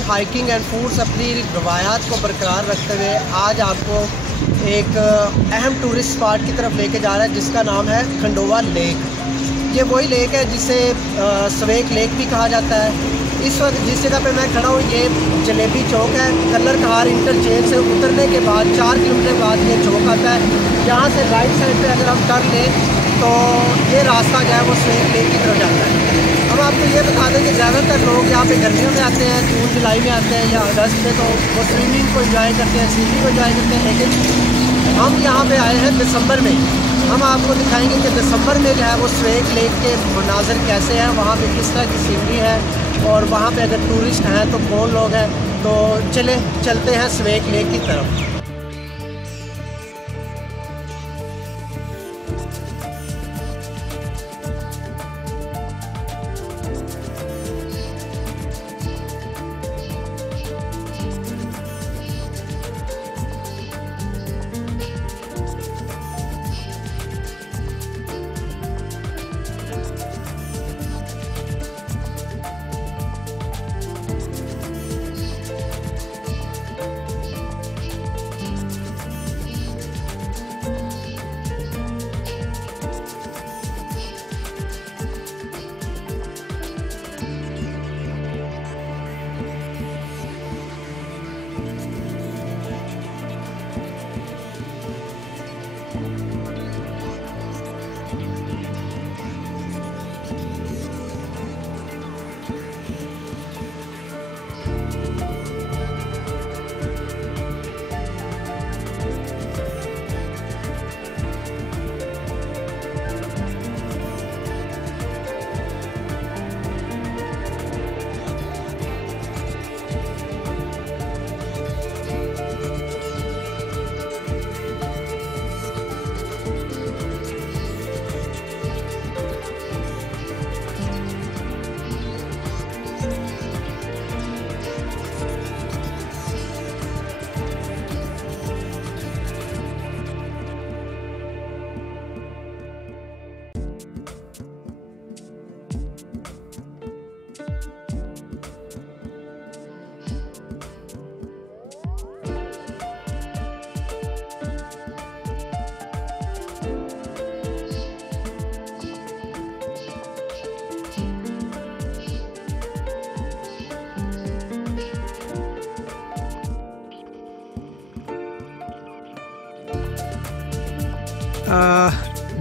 Trekking, hiking and foods अपनी रवायात को बरकरार रखते हुए आज आपको एक अहम टूरिस्ट स्पॉट की तरफ लेके जा रहा है जिसका नाम है खंडोवा लेक। ये वही लेक है जिसे स्वेक लेक भी कहा जाता है। इस वक्त जिस जगह पे मैं खड़ा हूँ ये जलेबी चौक है। कलर कहार इंटरचेंज से उतरने के बाद 4 किलोमीटर बाद ये चौक आता है। यहाँ से राइट साइड पे अगर हम टर्न लें तो ये रास्ता जो है वो स्वेक लेक की तरफ जाता है। हम आपको ये बता दें कि ज़्यादातर लोग यहाँ पे गर्मियों में आते हैं, जून जुलाई में आते हैं या अगस्त में, तो वो स्विमिंग को एंजॉय करते हैं, सीनरी को एंजॉय करते हैं। लेकिन हम यहाँ पे आए हैं दिसंबर में। हम आपको दिखाएंगे कि दिसंबर में जो है वो स्वेक लेक के मनाज़र कैसे हैं, वहाँ पे किस तरह की सीनरी है और वहाँ पे अगर टूरिस्ट हैं तो कौन लोग हैं। तो चलते हैं स्वेक लेक की तरफ।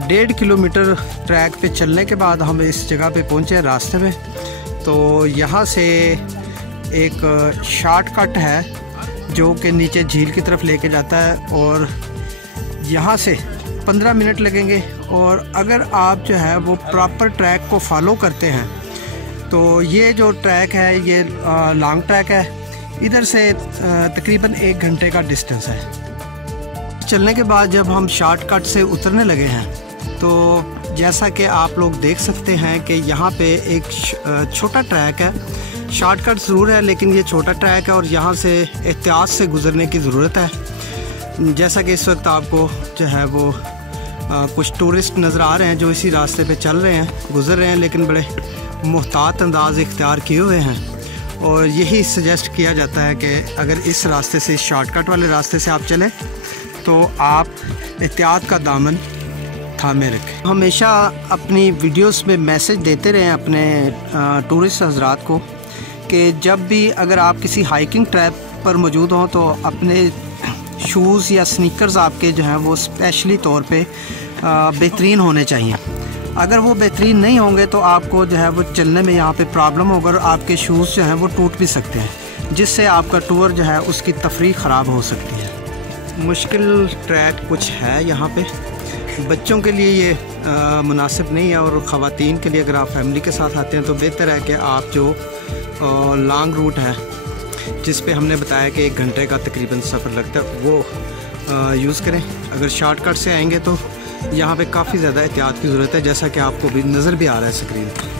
डेढ़ किलोमीटर ट्रैक पे चलने के बाद हम इस जगह पे पहुँचे हैं रास्ते में। तो यहाँ से एक शॉर्टकट है जो कि नीचे झील की तरफ लेके जाता है और यहाँ से 15 मिनट लगेंगे। और अगर आप जो है वो प्रॉपर ट्रैक को फॉलो करते हैं तो ये जो ट्रैक है ये लॉन्ग ट्रैक है। इधर से तकरीबन 1 घंटे का डिस्टेंस है। चलने के बाद जब हम शॉर्टकट से उतरने लगे हैं तो जैसा कि आप लोग देख सकते हैं कि यहाँ पे एक छोटा ट्रैक है। शॉर्टकट ज़रूर है लेकिन ये छोटा ट्रैक है और यहाँ से एहतियात से गुज़रने की ज़रूरत है। जैसा कि इस वक्त आपको जो है वो कुछ टूरिस्ट नज़र आ रहे हैं जो इसी रास्ते पे चल रहे हैं, गुज़र रहे हैं, लेकिन बड़े मुहतात अंदाज़ इख्तियार किए हुए हैं। और यही सजेस्ट किया जाता है कि अगर इस रास्ते से, शॉर्टकट वाले रास्ते से आप चलें तो आप एहतियात का दामन थामे रखें। हमेशा अपनी वीडियोस में मैसेज देते रहें अपने टूरिस्ट हज़रात को कि जब भी अगर आप किसी हाइकिंग ट्रैप पर मौजूद हों तो अपने शूज़ या स्नीकर्स आपके जो हैं वो स्पेशली तौर पे बेहतरीन होने चाहिए। अगर वो बेहतरीन नहीं होंगे तो आपको जो है वो चलने में यहाँ पे प्रॉब्लम होगा और आपके शूज़ जो हैं वो टूट भी सकते हैं, जिससे आपका टूर जो है उसकी तफरीह ख़राब हो सकती है। मुश्किल ट्रैक कुछ है यहाँ पे, बच्चों के लिए ये मुनासिब नहीं है और ख़वातीन के लिए अगर आप फैमिली के साथ आते हैं तो बेहतर है कि आप जो लॉन्ग रूट है जिस पे हमने बताया कि 1 घंटे का तकरीबन सफ़र लगता है वो यूज़ करें। अगर शॉर्टकट से आएंगे तो यहाँ पे काफ़ी ज़्यादा एहतियात की ज़रूरत है, जैसा कि आपको भी नज़र भी आ रहा है स्क्रीन पर।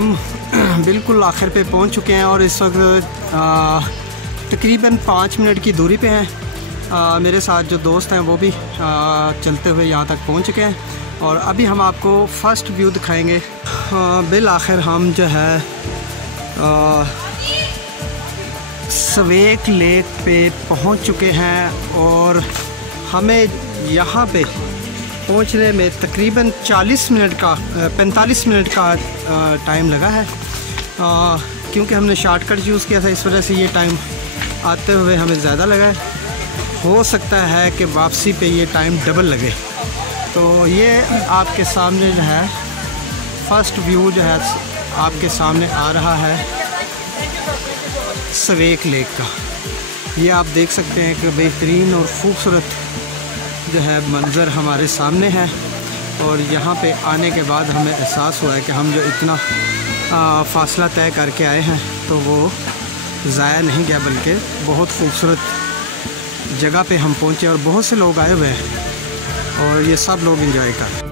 हम बिल्कुल आखिर पे पहुंच चुके हैं और इस वक्त तकरीबन 5 मिनट की दूरी पे हैं। मेरे साथ जो दोस्त हैं वो भी चलते हुए यहाँ तक पहुँच चुके हैं और अभी हम आपको फ़र्स्ट व्यू दिखाएंगे। बिल आखिर हम जो है स्वेक लेक पे पहुँच चुके हैं और हमें यहाँ पे पहुँचने में तकरीबन 45 मिनट का टाइम लगा है, क्योंकि हमने शॉर्टकट यूज़ किया था, इस वजह से ये टाइम आते हुए हमें ज़्यादा लगा है। हो सकता है कि वापसी पे ये टाइम डबल लगे। तो ये आपके सामने जो है फ़र्स्ट व्यू जो है आपके सामने आ रहा है स्वेक लेक का। ये आप देख सकते हैं कि बेहतरीन और ख़ूबसूरत जो है मंज़र हमारे सामने है और यहाँ पे आने के बाद हमें एहसास हुआ है कि हम जो इतना फ़ासला तय करके आए हैं तो वो ज़ाया नहीं गया, बल्कि बहुत ख़ूबसूरत जगह पे हम पहुँचे और बहुत से लोग आए हुए हैं और ये सब लोग एंजॉय कर रहे हैं।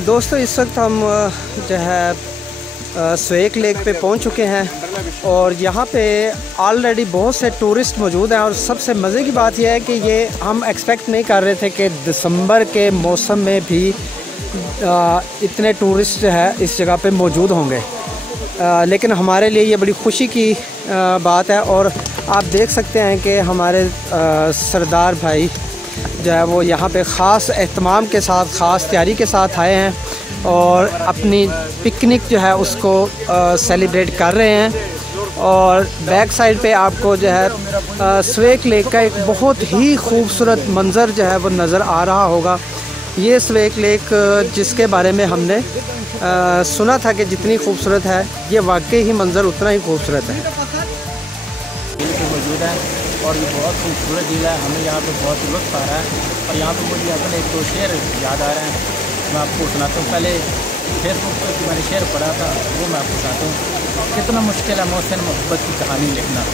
दोस्तों इस वक्त हम जो है स्वेक लेक पे पहुंच चुके हैं और यहाँ पे ऑलरेडी बहुत से टूरिस्ट मौजूद हैं और सबसे मज़े की बात यह है कि ये हम एक्सपेक्ट नहीं कर रहे थे कि दिसंबर के मौसम में भी इतने टूरिस्ट जो है इस जगह पे मौजूद होंगे, लेकिन हमारे लिए ये बड़ी खुशी की बात है। और आप देख सकते हैं कि हमारे सरदार भाई जो है वो यहाँ पे ख़ास एहतमाम के साथ, ख़ास तैयारी के साथ आए हैं और अपनी पिकनिक जो है उसको सेलिब्रेट कर रहे हैं। और बैक साइड पे आपको जो है स्वेक लेक का एक बहुत ही खूबसूरत मंज़र जो है वो नज़र आ रहा होगा। ये स्वेक लेक जिसके बारे में हमने सुना था कि जितनी खूबसूरत है, ये वाकई ही मंज़र उतना ही खूबसूरत है। मौजूद है और ये बहुत खूबसूरत झील है, हमें यहाँ पे बहुत लुत्फ़ आ रहा है। और यहाँ पे मुझे अपने एक दो शेर याद आ रहे हैं, मैं आपको सुनाता हूँ। पहले फेसबुक पर मैंने शेर पढ़ा था, वो मैं आपको सुनाता हूँ। कितना मुश्किल है मोहसिन मोहब्बत की कहानी लिखना,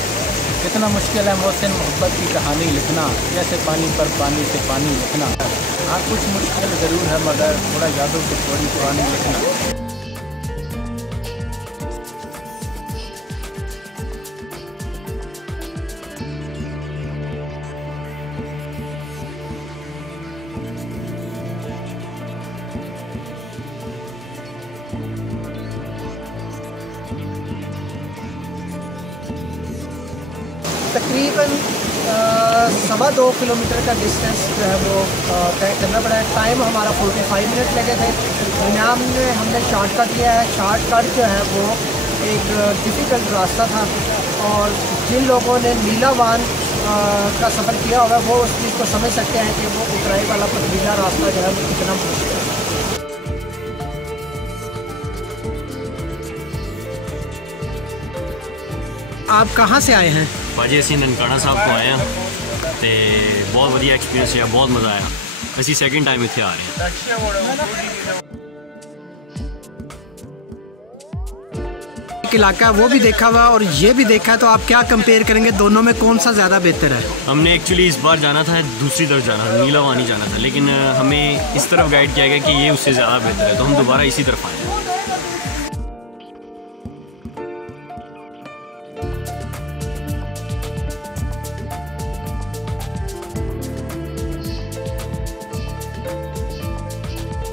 कितना मुश्किल है मोहसिन मोहब्बत की कहानी लिखना, जैसे पानी पर पानी से पानी लिखना। हाँ कुछ मुश्किल ज़रूर है मगर थोड़ा यादों से थोड़ी पुरानी लिखना। तकरीबन 2.25 किलोमीटर का डिस्टेंस जो है वो तय करना पड़ा है। टाइम हमारा 45 मिनट लगे थे। दरमियान में हमने शॉर्टकट लिया है। शॉर्टकट जो है वो एक डिफ़िकल्ट रास्ता था और जिन लोगों ने नीलावान का सफ़र किया होगा वो उस चीज़ को समझ सकते हैं कि वो उतराई वाला पथरीला रास्ता जो है वो कितना मुश्किल है। आप कहाँ से आए हैं? भाजी ਅਸੀਂ ਨਨਕਾਣਾ ਸਾਹਿਬ ਤੋਂ ਆਏ ਹਾਂ ਤੇ ਬਹੁਤ ਵਧੀਆ ਐਕਸਪੀਰੀਅੰਸ ਰਿਹਾ, ਬਹੁਤ ਮਜ਼ਾ ਆਇਆ। ਅਸੀਂ ਸੈਕਿੰਡ ਟਾਈਮ ਇੱਥੇ ਆ ਰਹੇ ਹਾਂ। एक इलाका वो भी देखा हुआ और ये भी देखा है, तो आप क्या कंपेयर करेंगे दोनों में, कौन सा ज़्यादा बेहतर है? हमने एक्चुअली इस बार जाना था दूसरी तरफ जाना था, नीलावानी जाना था, लेकिन हमें इस तरफ गाइड किया गया कि ये उससे ज़्यादा बेहतर है, तो हम दोबारा इसी तरफ आए हैं।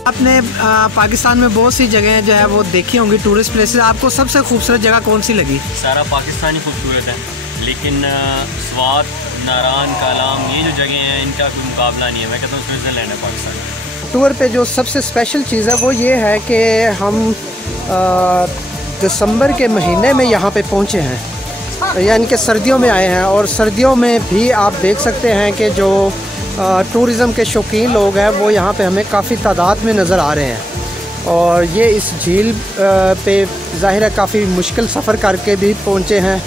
आपने पाकिस्तान में बहुत सी जगह जो है वो देखी होंगी टूरिस्ट प्लेसेस, आपको सबसे खूबसूरत जगह कौन सी लगी? सारा पाकिस्तान ही खूबसूरत है, लेकिन स्वात, नारान, कालाम, ये जो जगह हैं इनका कोई मुकाबला नहीं है। मैं कहता हूँ स्विट्ज़रलैंड है पाकिस्तान। टूर पे जो सबसे स्पेशल चीज़ है वो ये है कि हम दिसंबर के महीने में यहाँ पे पहुँचे हैं, यानी कि सर्दियों में आए हैं। और सर्दियों में भी आप देख सकते हैं कि जो टूरिज़म के शौकीन लोग हैं वो यहाँ पे हमें काफ़ी तादाद में नज़र आ रहे हैं। और ये इस झील पे ज़ाहिर है काफ़ी मुश्किल सफ़र करके भी पहुँचे हैं।